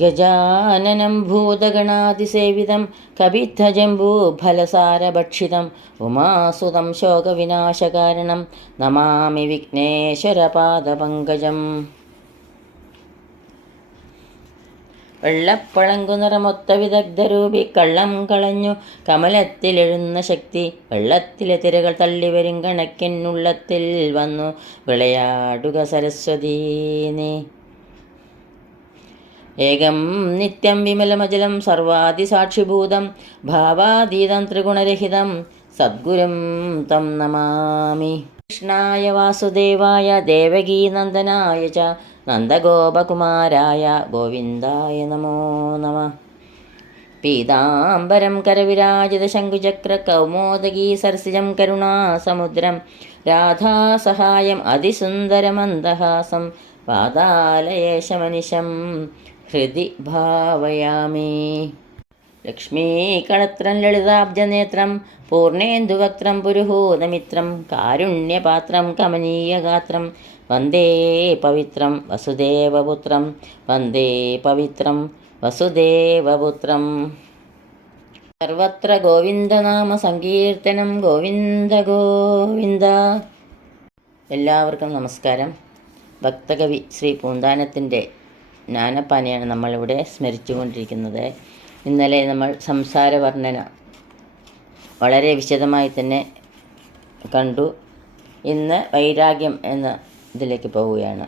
ഗജാനനം ഭൂതഗണാതിസേവിതം കവിദ്ധജംബൂഫലസാരഭക്ഷിതം ഉമാസുതം ശോകവിനാശകാരണം നമാമി വിഘ്നേശ്വരപാദപങ്കജം. വെള്ളപ്പളങ്കു നിറമൊത്ത വിദഗ്ധരൂപി കള്ളം കളഞ്ഞു. കമലത്തിലെഴുന്ന ശക്തി വെള്ളത്തിലെ തിരകൾ തള്ളിവരും കണക്കിനുള്ളത്തിൽ വന്നു. വിളയാടുക സരസ്വതീ നീ ഏകം നിത്യം വിമലമജലം സർവാദിസാക്ഷിഭൂതം ഭാവാതീതം ത്രിഗുണരഹിതം സദ്ഗുരും തം നമാമി. കൃഷ്ണായ വാസുദേവായ ദേവകീനന്ദനായ ച നന്ദഗോപകുമാരായ ഗോവിന്ദായ നമോ നമ. പീതാംബരം കൗമോദഗീ സരസിജം കരുണാസമുദ്രം രാധാസഹായം അതിസുന്ദരമന്ദഹാസം പാതാലയേശമനിശം ഹൃദി ഭാവയാമി. ലക്ഷ്മീകണത്രം ലളിതാബ്ജനേത്രം പൂർണേന്ദുവക്ത്രം പുരുഹൂതമിത്രം കാരുണ്യപാത്രം കമനീയഗാത്രം വന്ദേ പവിത്രം വസുദേവപുത്രം വന്ദേ പവിത്രം വസുദേവപുത്രം. സർവത്ര ഗോവിന്ദനാമ സങ്കീർത്തനം ഗോവിന്ദ ഗോവിന്ദ. എല്ലാവർക്കും നമസ്കാരം. ഭക്തകവി ശ്രീ പൂന്താനത്തിന്റെ ജ്ഞാനപ്പാനയാണ് നമ്മളിവിടെ സ്മരിച്ചുകൊണ്ടിരിക്കുന്നത്. ഇന്നലെ നമ്മൾ സംസാര വർണന വളരെ വിശദമായി തന്നെ കണ്ടു. ഇന്ന് വൈരാഗ്യം എന്ന ഇതിലേക്ക് പോവുകയാണ്.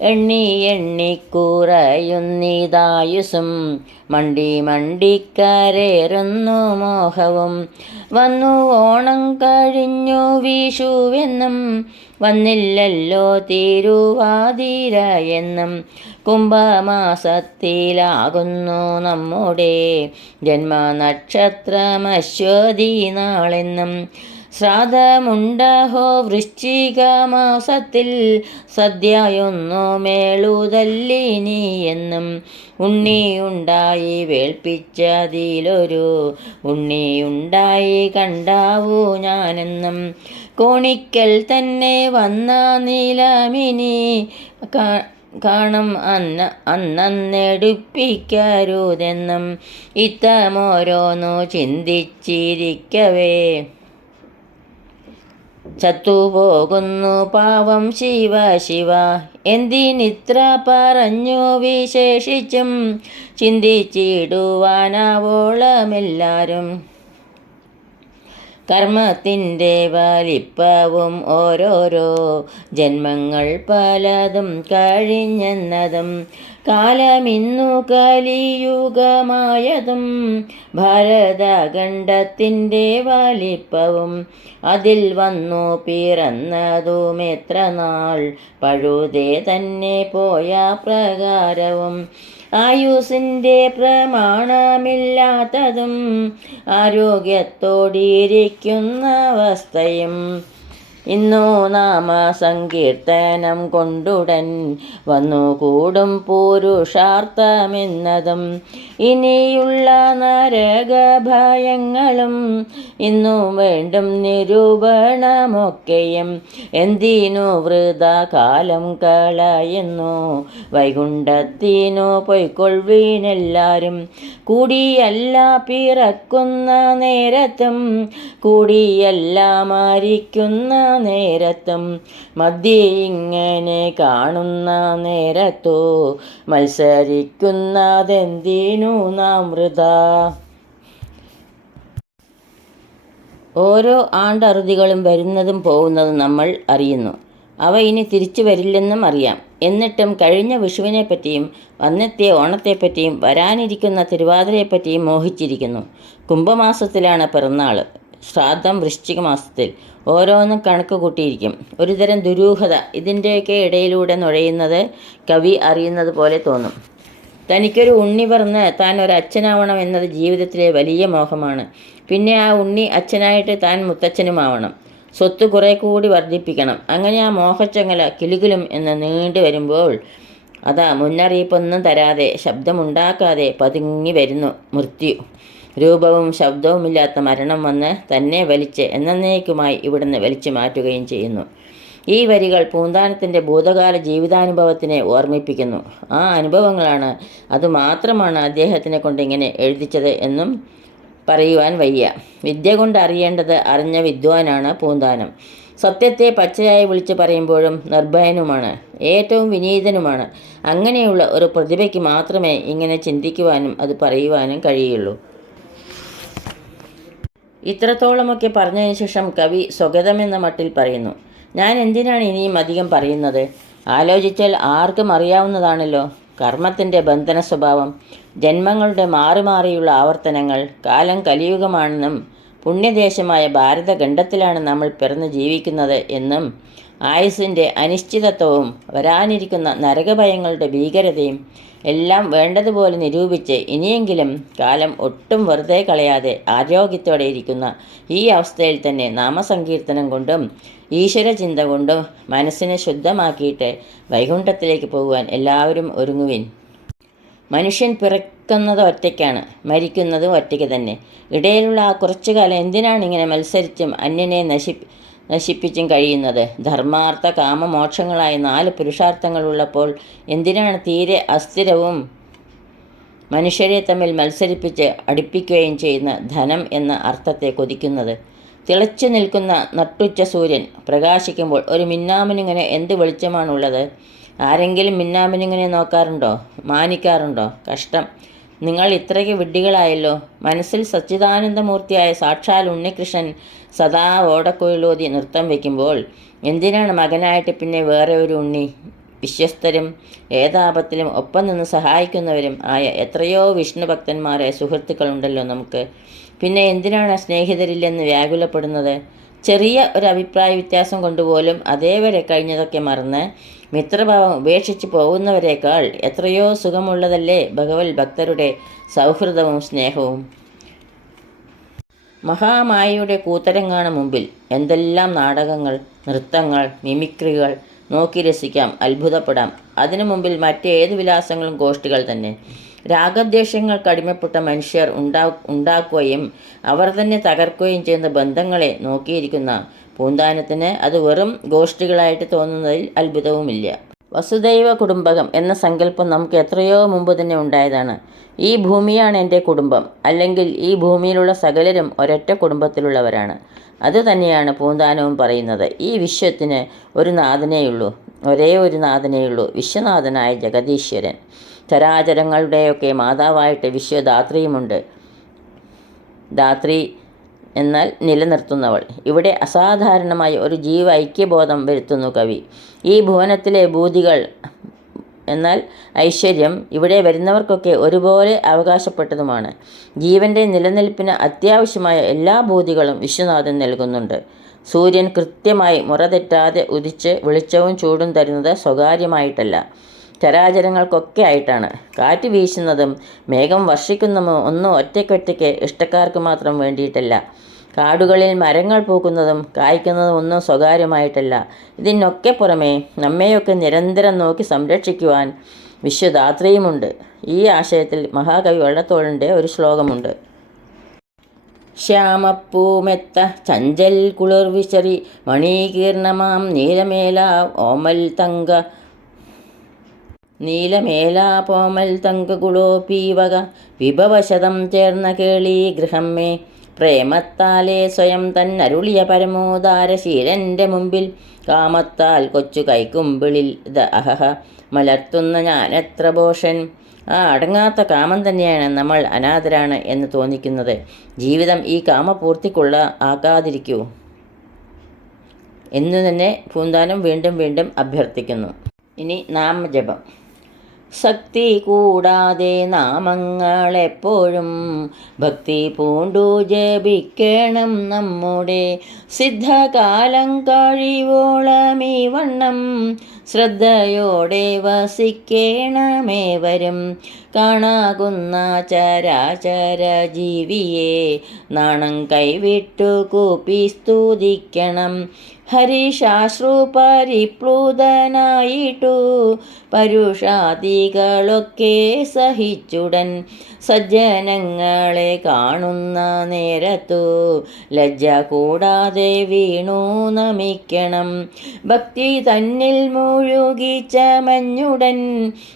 എണ്ണി എണ്ണിക്കൂറയുന്നിതായുസും മണ്ടി മണ്ടിക്കരേറുന്നു മോഹവും. വന്നു ഓണം കഴിഞ്ഞു വിഷുവെന്നും വന്നില്ലല്ലോ തിരുവാതിര എന്നും കുംഭമാസത്തിലാകുന്നു നമ്മുടെ ജന്മനക്ഷത്രമശ്വതി നാളെന്നും ശ്രാദ്ധമുണ്ടഹോ വൃശ്ചിക മാസത്തിൽ സദ്യയൊന്നു മേളുതല്ലിനി എന്നും ഉണ്ണിയുണ്ടായി വേൾപ്പിച്ചതിലൊരു ഉണ്ണിയുണ്ടായി കണ്ടാവൂ ഞാനെന്നും. കോണിക്കൽ തന്നെ വന്ന നീലമിനി കാണും അന്ന അന്നെടുപ്പിക്കരുതെന്നും ഇത്തമോരോന്നു ചിന്തിച്ചിരിക്കവേ. ചത്തുപോകുന്നു പാവം ശിവ ശിവ. എന്തിനിത്ര പറഞ്ഞു വിശേഷിച്ചും ചിന്തിച്ചിടുവാനാവോളമെല്ലാരും. കർമ്മത്തിന്റെ വലിപ്പവും ഓരോരോ ജന്മങ്ങൾ പലതും കഴിഞ്ഞെന്നതും കാലമിന്നു കലിയുഗമായതും ഭാരതഖണ്ഡത്തിന്റെ വലിപ്പവും അതിൽ വന്നു പിറന്നതും എത്ര നാൾ പഴുതേ തന്നെ പോയ പ്രകാരവും. ആയുസിന്റെ പ്രമാണമില്ലാത്തതും ആരോഗ്യത്തോടിരിക്കുന്ന അവസ്ഥയും ഇന്നു നാമ സങ്കീർത്തനം കൊണ്ടുടൻ വന്നു കൂടും പുരുഷാർത്ഥമെന്നതും. ഇനിയുള്ള നരകഭയങ്ങളും ഇന്നു വേണ്ടും നിരൂപണമൊക്കെയും. എന്തിനു വൃത കാലം കളയുന്നു? വൈകുണ്ഠത്തിനു പൊയ്ക്കൊള്ളവീനെല്ലാരും കൂടിയല്ല പിറക്കുന്ന നേരത്തും കൂടിയല്ല മരിക്കുന്ന നേരത്തും മധ്യേ ഇങ്ങനെ കാണുന്ന നേരത്തോ മത്സരിക്കുന്നതെന്തിനു നാം ഓരോ ആണ്ടറുതികളും വരുന്നതും പോകുന്നതും നമ്മൾ അറിയുന്നു. അവ ഇനി തിരിച്ചു വരില്ലെന്നും അറിയാം. എന്നിട്ടും കഴിഞ്ഞ വിഷുവിനെപ്പറ്റിയും വന്നെത്തിയ ഓണത്തെപ്പറ്റിയും വരാനിരിക്കുന്ന തിരുവാതിരയെപ്പറ്റിയും മോഹിച്ചിരിക്കുന്നു. കുംഭമാസത്തിലാണ് പിറന്നാൾ ശ്രാദ്ധം വൃശ്ചിക മാസത്തിൽ ഓരോന്നും കണക്ക് കൂട്ടിയിരിക്കും. ഒരുതരം ദുരൂഹത ഇതിന്റെയൊക്കെ ഇടയിലൂടെ നുഴയുന്നത് കവി അറിയുന്നത് പോലെ തോന്നും. തനിക്കൊരു ഉണ്ണി പറഞ്ഞ് താൻ ഒരു അച്ഛനാവണം എന്നത് ജീവിതത്തിലെ വലിയ മോഹമാണ്. പിന്നെ ആ ഉണ്ണി അച്ഛനായിട്ട് താൻ മുത്തച്ഛനുമാവണം. സ്വത്ത് കുറേ കൂടി വർദ്ധിപ്പിക്കണം. അങ്ങനെ ആ മോഹച്ചങ്ങല കിലുകിലും എന്ന് നീണ്ടു വരുമ്പോൾ അതാ മുന്നറിയിപ്പൊന്നും തരാതെ ശബ്ദമുണ്ടാക്കാതെ പതുങ്ങി വരുന്നു മൃത്യു. രൂപവും ശബ്ദവുമില്ലാത്ത മരണം വന്ന് തന്നെ വലിച്ച് എന്നേക്കുമായി ഇവിടുന്ന് വലിച്ചു മാറ്റുകയും ചെയ്യുന്നു. ഈ വരികൾ പൂന്താനത്തിന്റെ ഭൂതകാല ജീവിതാനുഭവത്തിനെ ഓർമ്മിപ്പിക്കുന്നു. ആ അനുഭവങ്ങളാണ് അതുമാത്രമാണ് അദ്ദേഹത്തിനെ കൊണ്ട് ഇങ്ങനെ എഴുതിച്ചത് എന്നും പറയുവാൻ വയ്യ. വിദ്യ കൊണ്ട് അറിയേണ്ടത് അറിഞ്ഞ വിദ്വാനാണ് പൂന്താനം. സത്യത്തെ പച്ചയായി വിളിച്ചു പറയുമ്പോഴും നിർഭയനുമാണ്. ഏറ്റവും വിനീതനുമാണ്. അങ്ങനെയുള്ള ഒരു പ്രതിഭയ്ക്ക് മാത്രമേ ഇങ്ങനെ ചിന്തിക്കുവാനും അത് പറയുവാനും കഴിയുള്ളൂ. ഇത്രത്തോളമൊക്കെ പറഞ്ഞതിന് ശേഷം കവി സ്വഗതമെന്ന മട്ടിൽ പറയുന്നു. ഞാൻ എന്തിനാണ് ഇനിയും അധികം പറയുന്നത്? ആലോചിച്ചാൽ ആർക്കും അറിയാവുന്നതാണല്ലോ. കർമ്മത്തിന്റെ ബന്ധന സ്വഭാവം ജന്മങ്ങളുടെ മാറി മാറിയുള്ള ആവർത്തനങ്ങൾ കാലം കലിയുഗമാണെന്നും പുണ്യദേശമായ ഭാരതഖണ്ഡത്തിലാണ് നമ്മൾ പിറന്ന് ജീവിക്കുന്നത് എന്നും ആയുസിന്റെ അനിശ്ചിതത്വവും വരാനിരിക്കുന്ന നരകഭയങ്ങളുടെ ഭീകരതയും എല്ലാം വേണ്ടതുപോലെ നിരൂപിച്ച് ഇനിയെങ്കിലും കാലം ഒട്ടും വെറുതെ കളയാതെ ആരോഗ്യത്തോടെ ഇരിക്കുന്ന ഈ അവസ്ഥയിൽ തന്നെ നാമസങ്കീർത്തനം കൊണ്ടും ഈശ്വരചിന്ത കൊണ്ടും മനസ്സിനെ ശുദ്ധമാക്കിയിട്ട് വൈകുണ്ഠത്തിലേക്ക് പോകുവാൻ എല്ലാവരും ഒരുങ്ങുവിൻ. മനുഷ്യൻ പിറക്കുന്നത് ഒറ്റയ്ക്കാണ് മരിക്കുന്നതും ഒറ്റയ്ക്ക് തന്നെ. ഇടയിലുള്ള ആ കുറച്ചു കാലം എന്തിനാണ് ഇങ്ങനെ മത്സരിച്ചും അന്യനെ നശി നശിപ്പിച്ചും കഴിയുന്നത്. ധർമാർത്ഥ കാമമോക്ഷങ്ങളായ നാല് പുരുഷാർത്ഥങ്ങളുള്ളപ്പോൾ എന്തിനാണ് തീരെ അസ്ഥിരവും മനുഷ്യരെ തമ്മിൽ മത്സരിപ്പിച്ച് അടുപ്പിക്കുകയും ചെയ്യുന്ന ധനം എന്ന അർത്ഥത്തെ കൊതിക്കുന്നത്? തിളച്ചു നിൽക്കുന്ന നട്ടുച്ച സൂര്യൻ പ്രകാശിക്കുമ്പോൾ ഒരു മിന്നാമിനിങ്ങനെ എന്ത് വെളിച്ചമാണുള്ളത്? ആരെങ്കിലും മിന്നാമിനിങ്ങനെ നോക്കാറുണ്ടോ? മാനിക്കാറുണ്ടോ? കഷ്ടം. നിങ്ങൾ ഇത്രയ്ക്ക് വിഡ്ഢികളായല്ലോ. മനസ്സിൽ സച്ചിദാനന്ദമൂർത്തിയായ സാക്ഷാൽ ഉണ്ണികൃഷ്ണൻ സദാ ഓടക്കുഴലോതി നൃത്തം വയ്ക്കുമ്പോൾ എന്തിനാണ് മകനായിട്ട് പിന്നെ വേറെ ഒരു ഉണ്ണി? വിശ്വസ്തരും ഏതാപത്തിലും ഒപ്പം നിന്ന് സഹായിക്കുന്നവരും ആയ എത്രയോ വിഷ്ണു ഭക്തന്മാരെ സുഹൃത്തുക്കളുണ്ടല്ലോ നമുക്ക്. പിന്നെ എന്തിനാണ് സ്നേഹിതരില്ലെന്ന് വ്യാകുലപ്പെടുന്നത്? ചെറിയ ഒരു അഭിപ്രായ വ്യത്യാസം കൊണ്ടുപോലും അതേവരെ കഴിഞ്ഞതൊക്കെ മറന്ന് മിത്രഭാവം ഉപേക്ഷിച്ച് പോകുന്നവരേക്കാൾ എത്രയോ സുഖമുള്ളതല്ലേ ഭഗവത് ഭക്തരുടെ സൗഹൃദവും സ്നേഹവും. മഹാമായയുടെ കൂത്തരങ്ങാണ് മുമ്പിൽ. എന്തെല്ലാം നാടകങ്ങൾ നൃത്തങ്ങൾ മിമിക്രികൾ നോക്കി രസിക്കാം അത്ഭുതപ്പെടാം. അതിനു മുമ്പിൽ മറ്റേത് വിലാസങ്ങളും ഗോഷ്ഠികൾ തന്നെ. രാഗദ്വേഷങ്ങൾക്ക് അടിമപ്പെട്ട മനുഷ്യർ ഉണ്ടാ ഉണ്ടാക്കുകയും അവർ തന്നെ തകർക്കുകയും ചെയ്യുന്ന ബന്ധങ്ങളെ നോക്കിയിരിക്കുന്ന പൂന്താനത്തിന് അത് വെറും ഗോഷ്ഠികളായിട്ട് തോന്നുന്നതിൽ അത്ഭുതവുമില്ല. വസുദൈവ കുടുംബകം എന്ന സങ്കല്പം നമുക്ക് എത്രയോ മുമ്പ് തന്നെ ഉണ്ടായതാണ്. ഈ ഭൂമിയാണ് എന്റെ കുടുംബം. അല്ലെങ്കിൽ ഈ ഭൂമിയിലുള്ള സകലരും ഒരൊറ്റ കുടുംബത്തിലുള്ളവരാണ്. അതുതന്നെയാണ് പൂന്താനവും പറയുന്നത്. ഈ വിശ്വത്തിന് ഒരു നാഥനേയുള്ളൂ. ഒരേ ഒരു നാഥനേയുള്ളൂ വിശ്വനാഥനായ ജഗദീശ്വരൻ. ചരാചരങ്ങളുടെയൊക്കെ മാതാവായിട്ട് വിശ്വദാത്രിയുമുണ്ട്. ധാത്രി എന്നാൽ നിലനിർത്തുന്നവൾ. ഇവിടെ അസാധാരണമായ ഒരു ജീവ ഐക്യബോധം വരുത്തുന്നു കവി. ഈ ഭുവനത്തിലെ ഭൂതികൾ എന്നാൽ ഐശ്വര്യം ഇവിടെ വരുന്നവർക്കൊക്കെ ഒരുപോലെ അവകാശപ്പെട്ടതുമാണ്. ജീവന്റെ നിലനിൽപ്പിന് അത്യാവശ്യമായ എല്ലാ ഭൂതികളും വിശ്വനാഥൻ നൽകുന്നുണ്ട്. സൂര്യൻ കൃത്യമായി മുറ തെറ്റാതെ ഉദിച്ച് വെളിച്ചവും ചൂടും തരുന്നത് സ്വകാര്യമായിട്ടല്ല. ചരാചരങ്ങൾക്കൊക്കെ ആയിട്ടാണ്. കാറ്റ് വീശുന്നതും മേഘം വർഷിക്കുന്നതും ഒന്നും ഒറ്റയ്ക്കൊറ്റയ്ക്ക് ഇഷ്ടക്കാർക്ക് മാത്രം വേണ്ടിയിട്ടല്ല. കാടുകളിൽ മരങ്ങൾ പൂക്കുന്നതും കായ്ക്കുന്നതും ഒന്നും സ്വകാര്യമായിട്ടല്ല. ഇതിനൊക്കെ പുറമേ നമ്മെയൊക്കെ നിരന്തരം നോക്കി സംരക്ഷിക്കുവാൻ വിശ്വദാത്രിയുമുണ്ട്. ഈ ആശയത്തിൽ മഹാകവി വള്ളത്തോളിന്റെ ഒരു ശ്ലോകമുണ്ട്. ശ്യാമപ്പൂമെത്ത ചഞ്ചൽ കുളിർ വിശറി മണീകീർണമാം നീലമേല ഓമൽ തങ്ക. നീലമേലാപോമൽ തങ്കകുളോപീവക വിഭവശതം ചേർന്ന കേളി ഗൃഹം മേ. പ്രേമത്താലേ സ്വയം തന്നരുളിയ പരമോദാരശീലന്റെ മുമ്പിൽ. കാമത്താൽ കൊച്ചു കൈക്കുമ്പിളിൽ ദ അഹഹ. മലർത്തുന്ന ഞാനെത്ര ഭോഷൻ. ആ അടങ്ങാത്ത കാമം തന്നെയാണ് നമ്മൾ അനാഥരാണ് എന്ന് തോന്നിക്കുന്നത്. ജീവിതം ഈ കാമപൂർത്തിക്കുള്ള ആക്കാതിരിക്കൂ എന്നു തന്നെ പൂന്താനം വീണ്ടും വീണ്ടും അഭ്യർത്ഥിക്കുന്നു. ഇനി നാമജപം. ശക്തി കൂടാതെ നാമങ്ങളെപ്പോഴും ഭക്തി പൂണ്ടു ജപിക്കണം നമ്മുടെ സിദ്ധകാലം കഴിവോളമീ വണ്ണം. ശ്രദ്ധയോടെ വസിക്കേണമേവരും. കാണാകുന്ന ചരാചര ജീവിയെ നാണം കൈവിട്ടു കൂപ്പി സ്തുതിക്കണം. ഹരിശാശ്രു പരിപ്ലൂതനായിട്ടു പരുഷാദികളൊക്കെ സഹിച്ചുടൻ. സജ്ജനങ്ങളെ കാണുന്ന നേരത്തു ലജ്ജ കൂടാതെ വീണു നമിക്കണം. ഭക്തി തന്നിൽ മുഴുകിച്ച മഞ്ഞുടൻ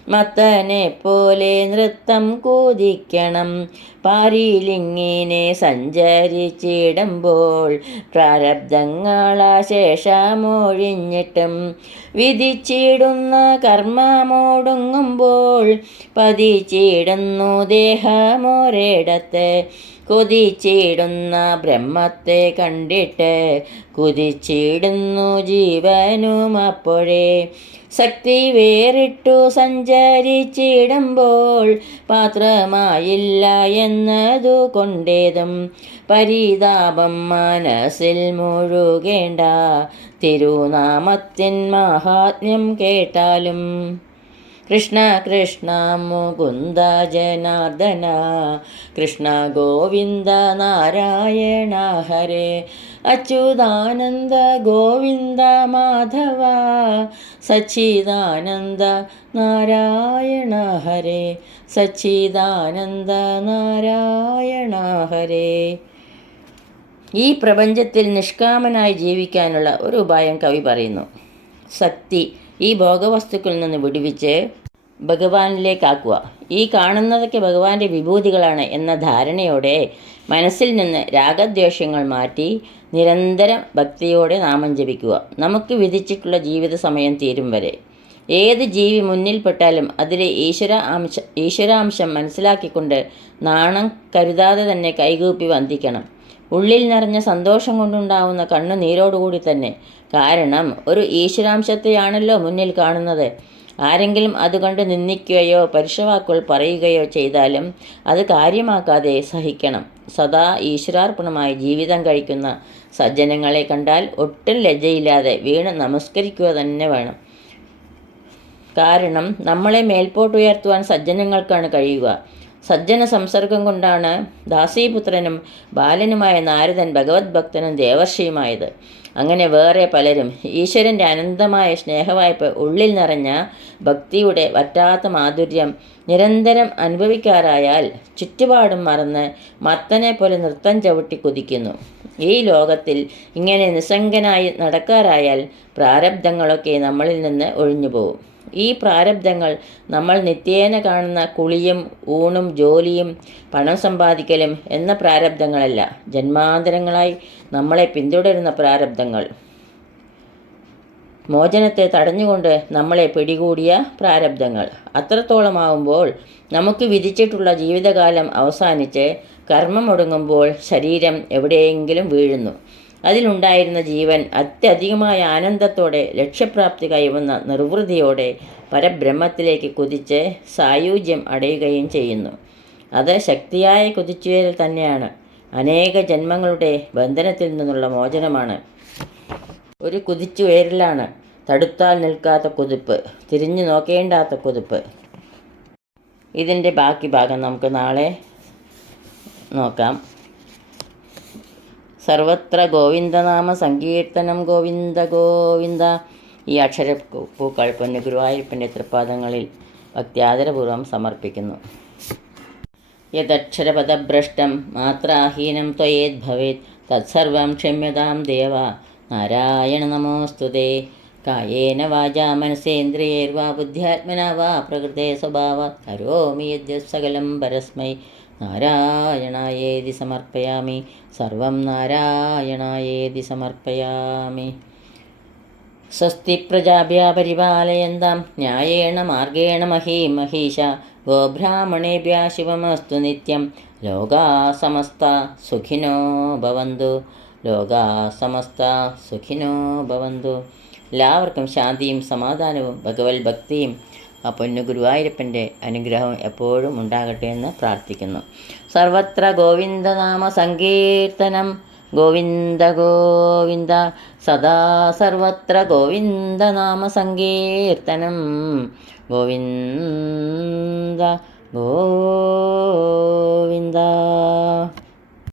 മത്തനെ പോലെ നൃത്തം കൂതിക്കണം. പാരിലിങ്ങിനെ സഞ്ചരിച്ചിടുമ്പോൾ പ്രാരബ്ധങ്ങളാശേഷമൊഴിഞ്ഞിട്ടും വിധിച്ചിടുന്ന കർമ്മമോടുങ്ങുമ്പോൾ പതിച്ചിടുന്നു ദേഹമൊരിടത്ത് കൊതിച്ചിടുന്ന ബ്രഹ്മത്തെ കണ്ടിട്ട് കുതിച്ചിടുന്നു ജീവനും അപ്പോഴേ. ശക്തി വേറിട്ടു സഞ്ചരിച്ചിടുമ്പോൾ പാത്രമായില്ല എന്നതു കൊണ്ടേതും പരിതാപം മനസ്സിൽ മുഴുകേണ്ട തിരുനാമത്തിൻ മഹാത്മ്യം കേട്ടാലും കൃഷ്ണ കൃഷ്ണ മുകുന്ദ ജനാർദ്ദന കൃഷ്ണ ഗോവിന്ദ നാരായണ ഹരേ അച്യുതാനന്ദ ഗോവിന്ദ മാധവ സച്ചിദാനന്ദ നാരായണ ഹരേ സച്ചിദാനന്ദ നാരായണ ഹരേ. ഈ പ്രപഞ്ചത്തിൽ നിഷ്കാമനായി ജീവിക്കാനുള്ള ഒരു ഉപായം കവി പറയുന്നു. ശക്തി ഈ ഭോഗവസ്തുക്കളിൽ നിന്ന് വിടുവിച്ച് ഭഗവാനിലേക്കാക്കുക. ഈ കാണുന്നതൊക്കെ ഭഗവാന്റെ വിഭൂതികളാണ് എന്ന ധാരണയോടെ മനസ്സിൽ നിന്ന് രാഗദ്വേഷങ്ങൾ മാറ്റി നിരന്തരം ഭക്തിയോടെ നാമം ജപിക്കുക. നമുക്ക് വിധിച്ചിട്ടുള്ള ജീവിത സമയം തീരും വരെ. ഏത് ജീവി മുന്നിൽപ്പെട്ടാലും അതിലെ ഈശ്വര അംശ ഈശ്വരാംശം മനസ്സിലാക്കിക്കൊണ്ട് നാണം കരുതാതെ തന്നെ കൈകൂപ്പി വന്ദിക്കണം. ഉള്ളിൽ നിറഞ്ഞ സന്തോഷം കൊണ്ടുണ്ടാവുന്ന കണ്ണുനീരോടുകൂടി തന്നെ. കാരണം ഒരു ഈശ്വരാംശത്തെയാണല്ലോ മുന്നിൽ കാണുന്നത്. ആരെങ്കിലും അതുകൊണ്ട് നിന്ദിക്കുകയോ പരുഷവാക്കുകൾ പറയുകയോ ചെയ്താലും അത് കാര്യമാക്കാതെ സഹിക്കണം. സദാ ഈശ്വരാർപ്പണമായി ജീവിതം കഴിക്കുന്ന സജ്ജനങ്ങളെ കണ്ടാൽ ഒട്ടും ലജ്ജയില്ലാതെ വീണ് നമസ്കരിക്കുക തന്നെ വേണം. കാരണം നമ്മളെ മേൽപോട്ടുയർത്തുവാൻ സജ്ജനങ്ങൾക്കാണ് കഴിയുക. സജ്ജന സംസർഗം കൊണ്ടാണ് ദാസീപുത്രനും ബാലനുമായ നാരദൻ ഭഗവത് ഭക്തനും ദേവർഷിയുമായത്. അങ്ങനെ വേറെ പലരും ഈശ്വരന്റെ അനന്തമായ സ്നേഹവായ്പ ഉള്ളിൽ നിറഞ്ഞ ഭക്തിയുടെ വറ്റാത്ത മാധുര്യം നിരന്തരം അനുഭവിക്കാറായാൽ ചുറ്റുപാടും മറന്ന് മത്തനെ പോലെ നൃത്തം ചവിട്ടി കുതിക്കുന്നു. ഈ ലോകത്തിൽ ഇങ്ങനെ നിസ്സംഗനായി നടക്കാറായാൽ പ്രാരബ്ധങ്ങളൊക്കെ നമ്മളിൽ നിന്ന് ഒഴിഞ്ഞു പോകും ഈ പ്രാരബ്ധങ്ങൾ നമ്മൾ നിത്യേന കാണുന്ന കുളിയും ഊണും ജോലിയും പണം സമ്പാദിക്കലും എന്ന പ്രാരബ്ധങ്ങളല്ല. ജന്മാന്തരങ്ങളായി നമ്മളെ പിന്തുടരുന്ന പ്രാരബ്ധങ്ങൾ. മോചനത്തെ തടഞ്ഞുകൊണ്ട് നമ്മളെ പിടികൂടിയ പ്രാരബ്ധങ്ങൾ. അത്രത്തോളമാവുമ്പോൾ നമുക്ക് വിധിച്ചിട്ടുള്ള ജീവിതകാലം അവസാനിച്ച് കർമ്മം ഒടുങ്ങുമ്പോൾ ശരീരം എവിടെയെങ്കിലും വീഴുന്നു. അതിലുണ്ടായിരുന്ന ജീവൻ അത്യധികമായ ആനന്ദത്തോടെ ലക്ഷ്യപ്രാപ്തി കൈവന്ന നിർവൃതിയോടെ പരബ്രഹ്മത്തിലേക്ക് കുതിച്ച് സായുജ്യം അടയുകയും ചെയ്യുന്നു. അത് ശക്തിയായ കുതിച്ചുയരൽ തന്നെയാണ്. അനേക ജന്മങ്ങളുടെ ബന്ധനത്തിൽ നിന്നുള്ള മോചനമാണ്. ഒരു കുതിച്ചുയരലാണ് തടുത്താൽ നിൽക്കാത്ത കുതിപ്പ് തിരിഞ്ഞു നോക്കേണ്ടാത്ത കുതിപ്പ്. ഇതിന്റെ ബാക്കി ഭാഗം നമുക്ക് നാളെ നോക്കാം. സർവത്ര ഗോവിന്ദനാമ സങ്കീർത്തനം ഗോവിന്ദ ഗോവിന്ദ. ഈ അക്ഷര പൂക്കൾ പൊന്നു ഗുരുവായൂരപ്പന്റെ തൃപ്പാദങ്ങളിൽ ഭക്ത്യാദരപൂർവം സമർപ്പിക്കുന്നു. യദക്ഷരപദഭ്രഷ്ടം മാത്രാഹീനം ത്വയേത് ഭവേത്. തത്സർവം ക്ഷമ്യതാം ദേവ. നാരായണ നമോസ്തുതേ കായേന വാചാ മനസേന്ദ്രിയൈർവാ ബുദ്ധ്യാത്മന വാ പ്രകൃതേ സ്വഭാവ. കരോമി യദ്യസകലം പരസ്മൈ. നാരായണായേതി സമർപ്പയാമി. സർവം നാരായണായേതി സമർപ്പയാമി. സ്വസ്തി പ്രജാഭ്യ പരിപാലയന്താം. ന്യായേണ മാർഗേണ മഹീ മഹീഷ ഗോബ്രാഹ്മണേഭ്യ ശിവമസ്തു നിത്യം. ലോകാ സമസ്ത സുഖിനോ ഭവന്തു. ലോകാ സമസ്ത സുഖിനോ ഭവന്തു. എല്ലാവർക്കും ശാന്തിയും സമാധാനവും ഭഗവത് ഭക്തിയും ആ പൊന്നു ഗുരുവായൂരപ്പന്റെ അനുഗ്രഹം എപ്പോഴും ഉണ്ടാകട്ടെ എന്ന് പ്രാർത്ഥിക്കുന്നു. സർവത്ര ഗോവിന്ദനാമ സങ്കീർത്തനം. ഗോവിന്ദ ഗോവിന്ദ സദാ സർവത്ര ഗോവിന്ദനാമ സങ്കീർത്തനം. ഗോവിന്ദ ഗോവിന്ദ.